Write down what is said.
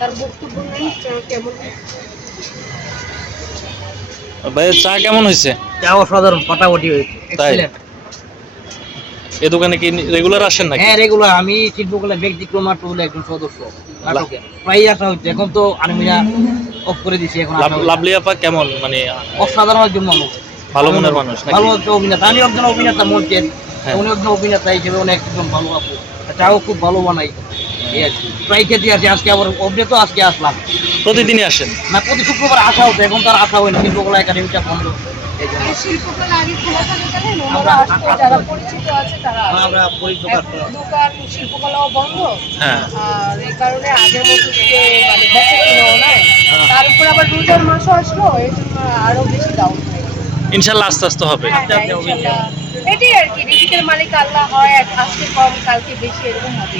তার বক্তব্য নেই কেমন ভাই চা কেমন হয়েছে? চা অসাধারণ, ফাটাফাটি হয়েছে। তাই? এই দোকানে কি রেগুলার আসেন নাকি? হ্যাঁ রেগুলার, আমি শিল্পকলা ব্যক্তিক্রম নাট্য বলে একজন সদস্য নাটকে প্রায় আসা হচ্ছে। এখন তো আর্মিরা অফ করে দিছে, এখন লাভলি আপা কেমন, মানে অসাধারণ একজন মানুষ, ভালো মনের মানুষ নাকি? ভালো একটা অভিনেতা। আমি একজন অভিনেতা মঞ্চের, উনি একজন অভিনেতা হিসেবে উনি একজন ভালো আপু, চাও খুব ভালো বানাই। এই আর কি, প্রায় খেতে আসি। আজকে আবার অভিনেতা, আজকে আসলাম। প্রতিদিনই আসেন না, প্রতি শুক্রবার আসা হতো, এখন তো আর আসা হয় না, শিল্পকলা একাডেমিটা বন্ধ। শিল্পকলা আগে খোলা থাকে জানেন, ওনারা আসতো, যারা পরিচিত আছে তারা আমরা পরিচিত দোকান শিল্পকলাও বন্ধ। হ্যাঁ। আর এই কারণে আগের মতো যে মানে বেঁচে কিনাও নাই, তার উপর আবার রোজার মাসও আসলো, এই জন্য আরো বেশি ডাউন হয়ে গেল। ইনশাল্লাহ আস্তে আস্তে হবে। ইনশাল্লাহ এটাই আর কি, রিজিকের মালিক আল্লাহ হয়, আজকে কম কালকে বেশি, এরকম হবে।